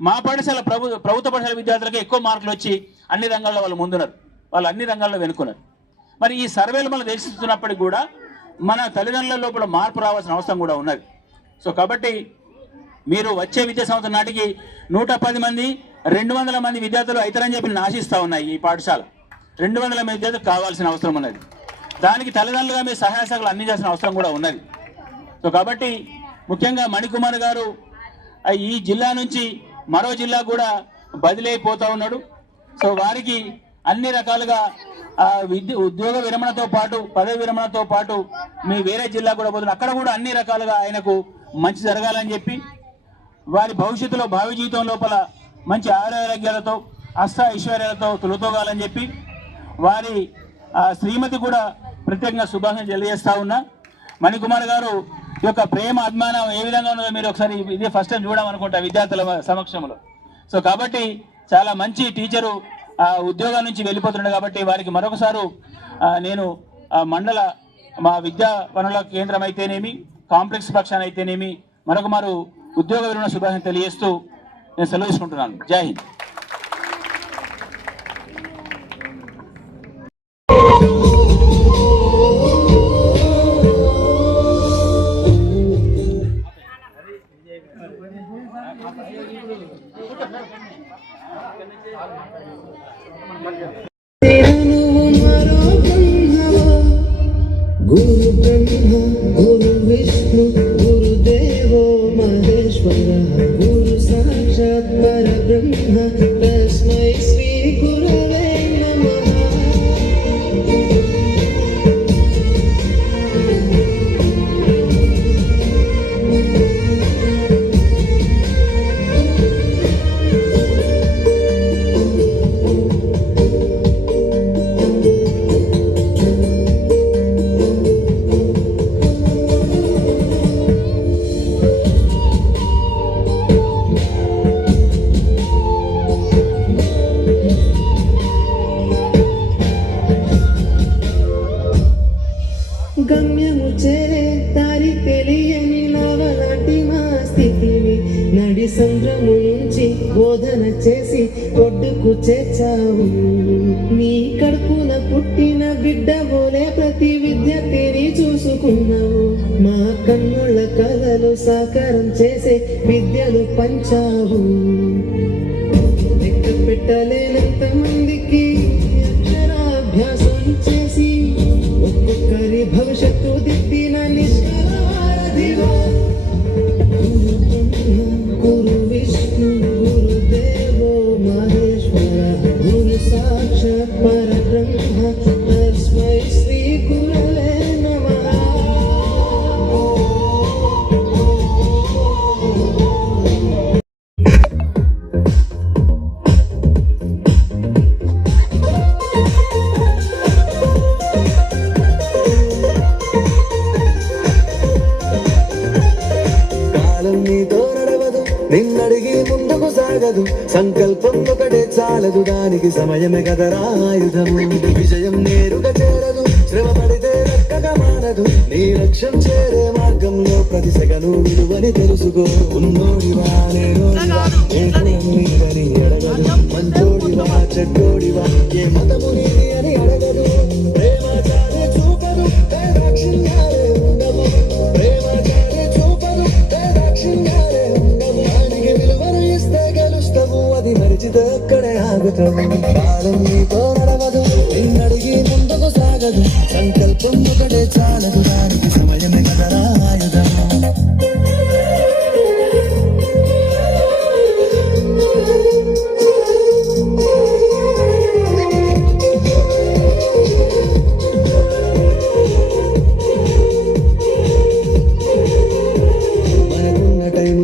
మా పాఠశాల ప్రభుత్వ పాఠశాల విద్యార్థులకి ఎక్కువ మార్కులు వచ్చి అన్ని రంగాల్లో వాళ్ళు ముందున్నారు. వాళ్ళు అన్ని రంగాల్లో వెనుకున్నారు. మరి ఈ సర్వేలు మనం దర్శిస్తున్నప్పటికీ కూడా మన తల్లిదండ్రుల లోపల మార్పు రావాల్సిన అవసరం కూడా ఉన్నది. సో కాబట్టి మీరు వచ్చే విద్యా సంవత్సరం నాటికి 110 మంది 200 మంది విద్యార్థులు అవుతారని చెప్పి నేను ఆశిస్తూ ఉన్నాయి. ఈ పాఠశాల 200 మంది విద్యార్థులు కావాల్సిన అవసరం ఉన్నది. దానికి తల్లిదండ్రులుగా మీరు సహాయ సహకారాలు అందించాల్సిన అవసరం కూడా ఉన్నది. సో కాబట్టి ముఖ్యంగా మణికుమార్ గారు ఈ జిల్లా నుంచి మరో జిల్లా కూడా బదిలీ అయిపోతూ ఉన్నాడు. సో వారికి అన్ని రకాలుగా ఉద్యోగ విరమణతో పాటు పదవి విరమణతో పాటు మీ వేరే జిల్లా కూడా పోతుంది. అక్కడ కూడా అన్ని రకాలుగా ఆయనకు మంచి జరగాలని చెప్పి వారి భవిష్యత్తులో భావి జీవితం లోపల మంచి ఆరోగ్యాలతో అష్ట ఐశ్వర్యాలతో తొలతోగాలని చెప్పి వారి శ్రీమతి కూడా ప్రత్యేకంగా శుభాకాంక్షలు తెలియజేస్తా ఉన్నా. మణికుమార్ గారు యొక్క ప్రేమ అభిమానం ఏ విధంగా ఉన్నదో మీరు ఒకసారి ఇదే ఫస్ట్ టైం చూడమనుకుంటా విద్యార్థుల సమక్షంలో. సో కాబట్టి చాలా మంచి టీచరు ఉద్యోగాల నుంచి వెళ్ళిపోతున్నాడు. కాబట్టి వారికి మరొకసారి నేను మండల మా విద్యా వనరుల కేంద్రం అయితేనేమి కాంప్లెక్స్ పక్షాన అయితేనేమి మరొక మారు ఉద్యోగ విరమణ శుభాకాంక్షలు తెలియజేస్తూ నేను సెలవు తీసుకుంటున్నాను. జై హింద్. गुरु ब्रह्मा गुरु विष्णु गुरुदेवो महेश्वर गुरु साक्षात् परब्रह्म तस्मै श्री गुरवे नमः. గమ్యము చేరే దారి తెలియని నవలాంటి మా స్థితిని నడి సంద్రము నుంచి బోధన చేసి ఒడ్డుకు చేర్చావు. నీ కడుపున పుట్టిన బిడ్డ బోలే ప్రతి విద్యార్థిని చూసుకున్నావు. మా కన్నుల కలలు సాకారం చేసే విద్యలు పంచావు. లెక్క పెట్టలేనంత మందికి అక్షరాభ్యాసం చేసి ఒక్కొక్కరి భవిష్యత్తు దిద్దిన నిష్కలారధివా. గురు బ్రహ్మ గురు విష్ణు గురుదేవో మహేశ్వర గురు సాక్షాత్ పరబ్రహ్మ తస్మై శ్రీ గురవే నమః. నిన్నడిగి ముందుకు సాగదు సంకల్పం ఒకటే చాలదు దానికి సమయమే కదరా ఆయుధము. విజయం నేరుగా చేరదు శ్రమ పడితే రక్కగా మానదు. నీ లక్ష్యం చేరే మార్గంలో ప్రతి సెకను విలువని తెలుసుకో. ఉన్నోడివా నేనోడివా నీదని అడగదు. మంచోడివా చెడ్డోడివా ఏ మతము నీది అని అడగదు. ప్రేమాచారే చూపదు దాక్షిణ్యాలే ఉండవు. ప్రేమాచారే చూపదు దాక్షిణ్యాలే ఉండవు. దానికి విలువను ఇస్తే గెలుస్తావు అది మరిచితే అక్కడే ఆగుతావు. కాలం నీతో నడవదు నిన్నడిగి ముందుకు సాగదు సంకల్పం ఒకటే చాలదు దానికి సమయమే కదరా ఆయుధము.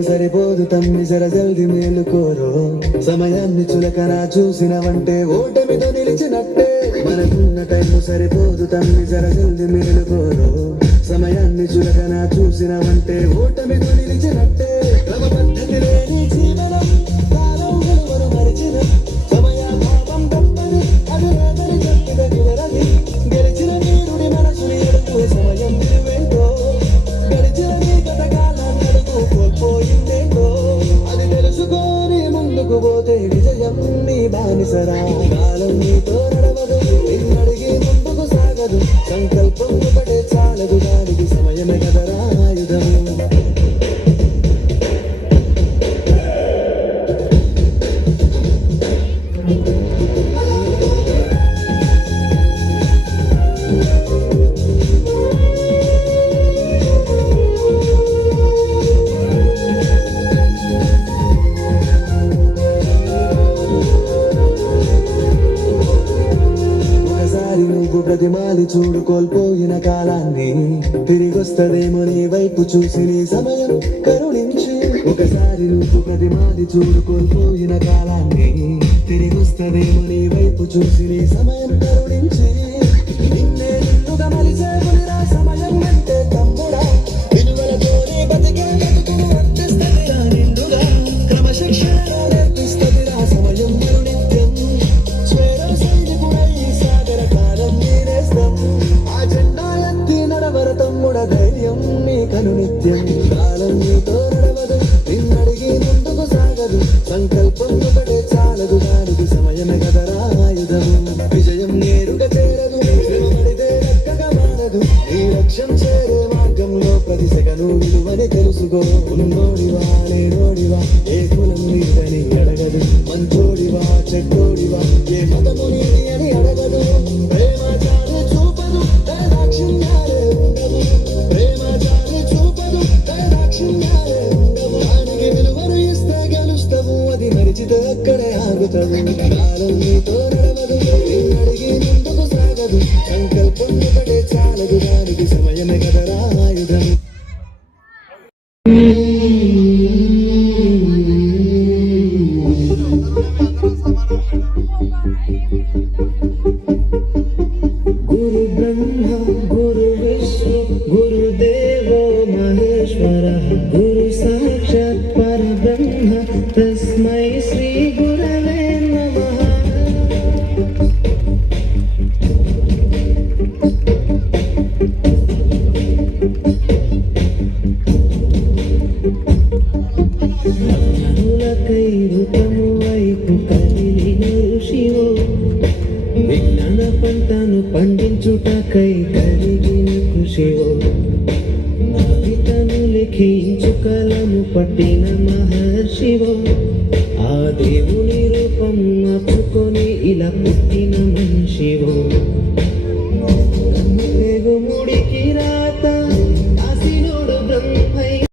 సరిపోదు తమ్మి జర జల్ది మేలుకోరో. సమయాన్ని చులకన చూసినవంటే ఓటమితో నిలిచినట్టే. మనకున్న టైము సరిపోదు తమ్మి జర జల్ది మేలుకోరో. సమయాన్ని చులకన చూసినవంటే ఓటమితో నిలిచినట్టే. క్రమ పద్ధతి లేని జీవనం కాలం విలువను మరిచిన సమయాభావం తప్పని అది లేదని చెప్పిన కుదరది. గెలిచిన వీరుడి మనసుని ఎడుపు సమయం విలువేంటో. గడిచిన నీ గతకాలాన్ని అడుగు కోల్పోయిందేంటో. అది తెలుసుకొని ముందుకు పోతే విజయం నీ బానిసరా. కాలం నీతో నడవదు పొందుకటే చాలదు దానికి సమయమే కదరా ఆయుధము ప్రతిమాలి చూడు కోల్పోయిన కాలాన్ని తిరిగొస్తదేమో నీ వైపు చూసి నీ సమయం కరుణించి ఒకసారి నువ్వు ప్రతిమాలి చూడు కోల్పోయిన కాలాన్ని తిరిగొస్తదేమో నీ వైపు చూసి నీ సమయం కరుణించి నిన్నే నిన్నుగా మలిసేమునిరా సమయం అంటే తమ్ముడా విలువలతోనే బతికే బతుకును అందిస్తదిరా నిండుగా క్రమశిక్షణ నేర్పిస్తదిరా సమయం మరునిత్యం స్వేరం సైనికుడై సాగర కాలం ఆ జెండా ఎత్తి నడవర తమ్ముడ ధైర్యం నీకను నిత్యం కాలం నీతో నడవదు నిన్నడిగి ముందుకు సాగదు సంకల్పం ఒకటే చాలదు దానికి సమయమే కదరా ఆయుధము విజయం నేరుగా చేరదు శ్రమపడితే రెక్కగా మారదు ఈ లక్ష్యం చేరే మార్గంలో ప్రతి సెకను విలువని తెలుసుకో ఉన్నోడివా లేనోడివా ఏ కులం నీదని అడగదు మంచోడివా చెడ్డోడివా ఏ మతము నీది అని అడగదు ప్రేమ జాలి చూపదు దాక్షిణ్యాలే ఉండవు ప్రేమ జాలి చూపదు దాక్షిణ్యాలే ఉండవు దానికి విలువను ఇస్తే గెలుస్తావు అది మరిచితే అక్కడే ఆగుతావు కాలం నీతో నడవదు నిన్నడిగి ముందుకు సాగదు సంకల్పం ఒకటే చాలదు దానికి సమయమే కదరా ఆయుధం గురు బ్రహ్మ గురు విష్ణు గురుదేవో మహేశ్వర గురు సాక్షాత్ పరబ్రహ్మ తస్మై శ్రీ గురవే నమః జ్ఞానులకై ఋతము వైపు కదిలిన ఋషివో విజ్ఞాన పంటను పండించుటకై కలిగిన కృషివో నావితను లిఖించు కలము పట్టిన మహర్షివో ఆ దేవుని రూపము మార్చుకొని ఇలా